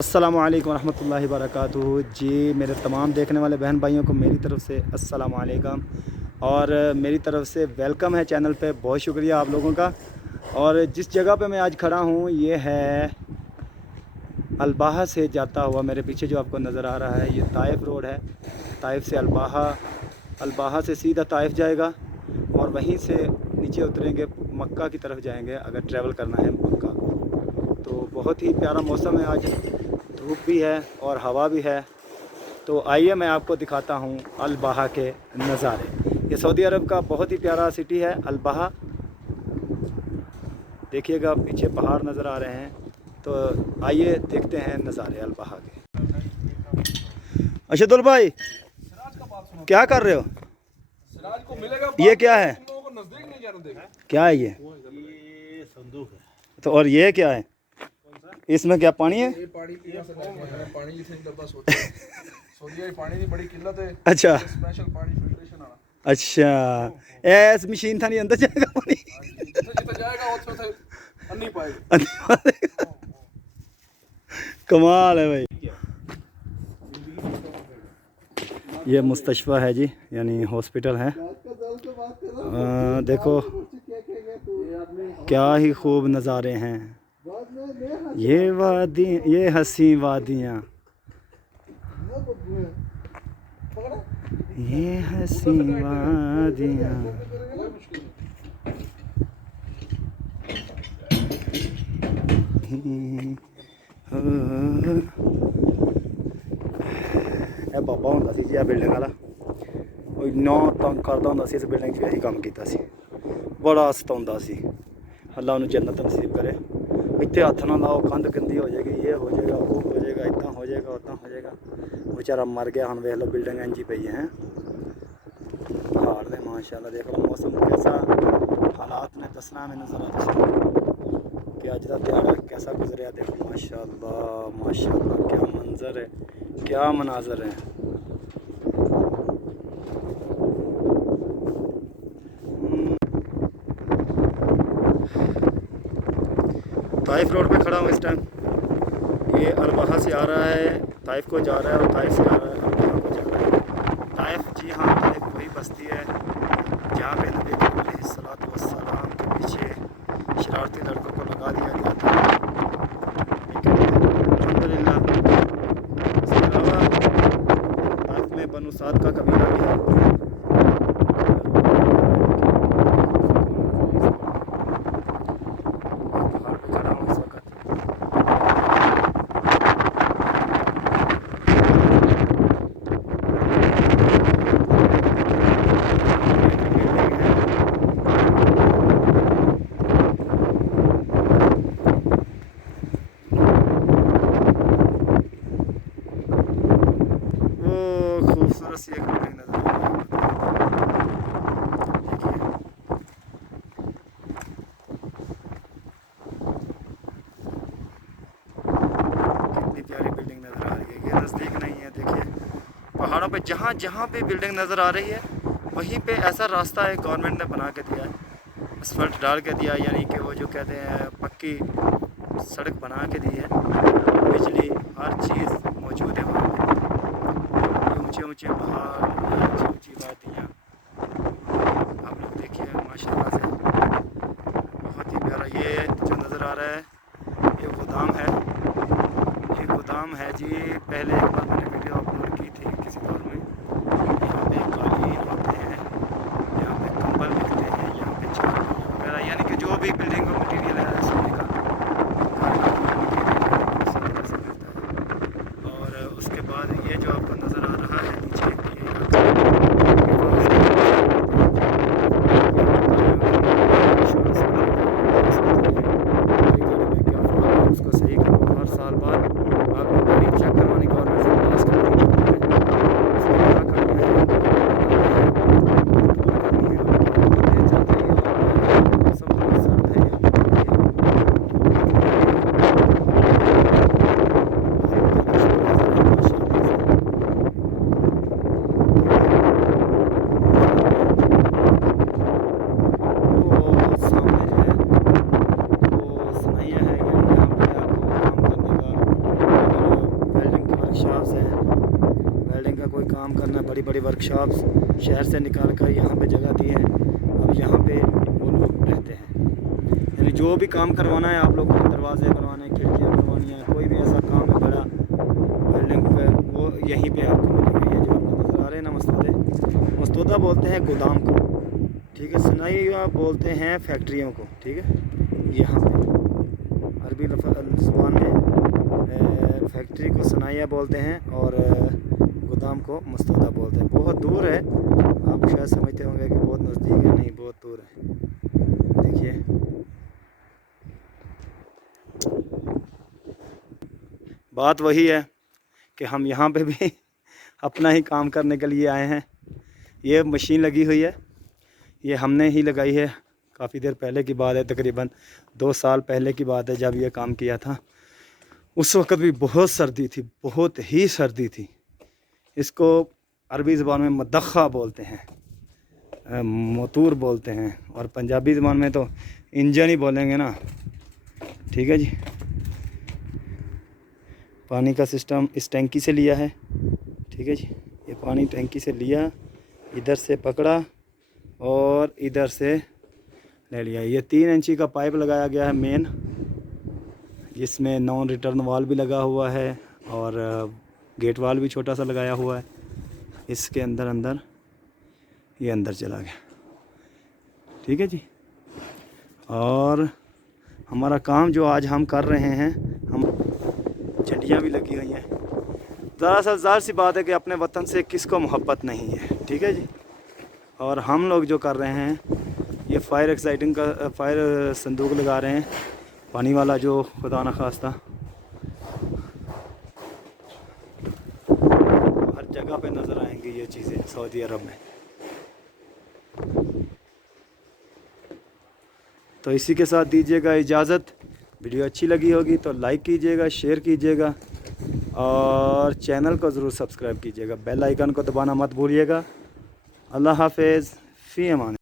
अस्सलामुअलैकुम रहमतुल्लाहि वबरकातुहू। जी मेरे तमाम देखने वाले बहन भाइयों को मेरी तरफ़ से अस्सलामुअलैकुम और मेरी तरफ़ से वेलकम है चैनल पे। बहुत शुक्रिया आप लोगों का। और जिस जगह पे मैं आज खड़ा हूँ ये है अल्बाहा से जाता हुआ, मेरे पीछे जो आपको नज़र आ रहा है ये ताइफ रोड है। ताइफ से अल्बाहा, अल्बाहा से सीधा ताइफ जाएगा और वहीं से नीचे उतरेंगे मक्का की तरफ जाएंगे अगर ट्रैवल करना है मक्का को। तो बहुत ही प्यारा मौसम है आज, धूप भी है और हवा भी है। तो आइए मैं आपको दिखाता हूँ अल्बाहा के नज़ारे। ये सऊदी अरब का बहुत ही प्यारा सिटी है अल्बाहा। देखिएगा पीछे पहाड़ नज़र आ रहे हैं। तो आइए देखते हैं नज़ारे अल्बाहा के। अशदुल भाई क्या कर रहे हो? सिराज को मिलेगा ये क्या है? तुम लोगों को नजदीक नहीं जाने देगा। क्या है ये संदूक है। तो और ये क्या है? इसमें क्या पानी है? ये पानी पीना से पानी इसे डब्बा सोचा सऊदी में पानी की बड़ी किल्लत है। अच्छा स्पेशल पानी फिल्ट्रेशन आना। अच्छा ऐस मशीन था नहीं अंदर जाएगा पानी। जितना जाएगा उसमें से नहीं पाएगा। कमाल है भाई। ये मुस्तशफ़ा है जी, यानी हॉस्पिटल है। देखो क्या ही खूब नज़ारे हैं। ये वादी, ये हंसी वादियाँ, ये हंसी वादियाँ। ਇਹ ਬਾਬਾ ਹੁੰਦਾ ਸੀ ਜੀ ਆ ਬਿਲਡਿੰਗ ਵਾਲਾ, ਉਹ ਇੰਨਾ ਤੰਗ ਕਰਦਾ ਹੁੰਦਾ ਸੀ ਇਸ ਬਿਲਡਿੰਗ 'ਚ ਵੀ ਅਸੀਂ ਕੰਮ ਕੀਤਾ ਸੀ। ਬੜਾ ਸਤਾਉਂਦਾ ਸੀ। ਅੱਲਾ ਉਹਨੂੰ ਜੰਨਤ ਨਸੀਬ ਕਰੇ। ਇੱਥੇ ਹੱਥ ਨਾ ਲਾਓ, ਕੰਧ ਗੰਦੀ ਹੋ ਜਾਏਗੀ, ਇਹ ਹੋ ਜਾਏਗਾ, ਉਹ ਹੋ ਜਾਏਗਾ, ਇੱਦਾਂ ਹੋ ਜਾਏਗਾ, ਉੱਦਾਂ ਹੋ ਜਾਏਗਾ। बेचारा मर गया। हम देख लो बिल्डिंग इंज ही पई है पहाड़ दे। माशाल्लाह देख लो मौसम कैसा, हालात ने दसना मैंने ज़रा कि अज का दिहाड़ा कैसा गुजरिया। देखो माशाल्लाह माशाल्लाह, क्या मंजर है, क्या मनाजर है। ताइफ रोड पे खड़ा हूँ इस टाइम। ये अल्बाहा से आ रहा है, ताइफ को जा रहा है, और ताइफ से आ रहा है अल्बाहा को जा रहा है। ताइफ, जी हाँ, ताइफ वही बस्ती है जहाँ पे नबी अलैहिस्सलातु वस्सलाम के पीछे शरारती लड़कों को लगा दिया गया था। अल्हम्दुलिल्लाह। इसके अलावा ताइफ में बनु साद का कबीला भी है। खूबसूरत सी एक बिल्डिंग नजर आ रही है। कितनी प्यारी बिल्डिंग नजर आ रही है। ये नज़दीक नहीं है, देखिए पहाड़ों पे जहाँ जहाँ पे बिल्डिंग नज़र आ रही है वहीं पे ऐसा रास्ता है गवर्नमेंट ने बना के दिया है, असफल्ट डाल के दिया, यानी कि वो जो कहते हैं पक्की सड़क बना के दी है। बिजली हर चीज़ मौजूद है वहाँ पे। ऊंचे ऊंचे पहाड़, ऊंची ऊंची वादियाँ, आप लोग देखिए माशाल्लाह से बहुत ही प्यारा। ये जो नज़र आ रहा है ये गोदाम है। ये गोदाम है जी। पहले एक बार मैंने वीडियो अपलोड की थी किसी दौर में। यहाँ पे कालीन होते हैं, यहाँ पे कंबल बिकते हैं, यहाँ पे चादर वगैरह, यानी कि जो भी बिल्डिंग का मटीरियल है सोने का, घर का कोई मटीरियल है सब तरह से मिलता है। और उसके बाद ये जो आपको नज़र आ रहा है नीचे, उसको सही करो। हर साल बाद आपको गाड़ी चेक करवानी, गवर्नमेंट से पास करवानी पड़ती है। उसको क्या करना है, मौसम बहुत सर्द है। काम करना है, बड़ी बड़ी वर्कशॉप्स शहर से निकाल कर यहाँ पे जगह दी है। अब यहाँ पे वो लोग रहते हैं। यानी जो भी काम करवाना है आप लोगों को, दरवाजे बनवाने हैं, खिड़कियाँ बनवानी है, कोई भी ऐसा काम है बड़ा बिल्डिंग पे, वो यहीं पे आपको मिलेगा। ये जो आपको नज़र आ रहे हैं ना मस्तूदे, मस्तूदा बोलते हैं गोदाम को, ठीक है। सनाइया बोलते हैं फैक्ट्रियों को, ठीक है। यहाँ पे अरबी ज़ुबान में फैक्ट्री को सनाइया बोलते हैं और गोदाम को मस्तूदा बोलते हैं। बहुत दूर है, आप शायद समझते होंगे कि बहुत नज़दीक है, नहीं बहुत दूर है। देखिए बात वही है कि हम यहाँ पे भी अपना ही काम करने के लिए आए हैं। ये मशीन लगी हुई है, ये हमने ही लगाई है, काफ़ी देर पहले की बात है, तकरीबन 2 साल पहले की बात है जब ये काम किया था। उस वक्त भी बहुत सर्दी थी, बहुत ही सर्दी थी। इसको अरबी ज़बान में मदख्खा बोलते हैं, मोतूर बोलते हैं, और पंजाबी ज़बान में तो इंजन ही बोलेंगे ना, ठीक है जी। पानी का सिस्टम इस टैंकी से लिया है, ठीक है जी। ये पानी टैंकी से लिया, इधर से पकड़ा और इधर से ले लिया। ये 3 इंची का पाइप लगाया गया है मेन, जिसमें नॉन रिटर्न वाल भी लगा हुआ है और गेट वाल भी छोटा सा लगाया हुआ है। इसके अंदर ये अंदर चला गया, ठीक है जी। और हमारा काम जो आज हम कर रहे हैं, हम झंडियाँ भी लगी हुई हैं। दरअसल ज़ाहिर सी बात है कि अपने वतन से किसको मोहब्बत नहीं है, ठीक है जी। और हम लोग जो कर रहे हैं, ये फायर एक्साइटिंग का फायर संदूक लगा रहे हैं, पानी वाला, जो खुदा न खास्ता हर जगह पे नज़र आएंगी ये चीज़ें सऊदी अरब में। तो इसी के साथ दीजिएगा इजाज़त। वीडियो अच्छी लगी होगी तो लाइक कीजिएगा, शेयर कीजिएगा और चैनल को ज़रूर सब्सक्राइब कीजिएगा। बेल आइकन को दबाना मत भूलिएगा। अल्लाह हाफ़िज़, फ़ी अमान।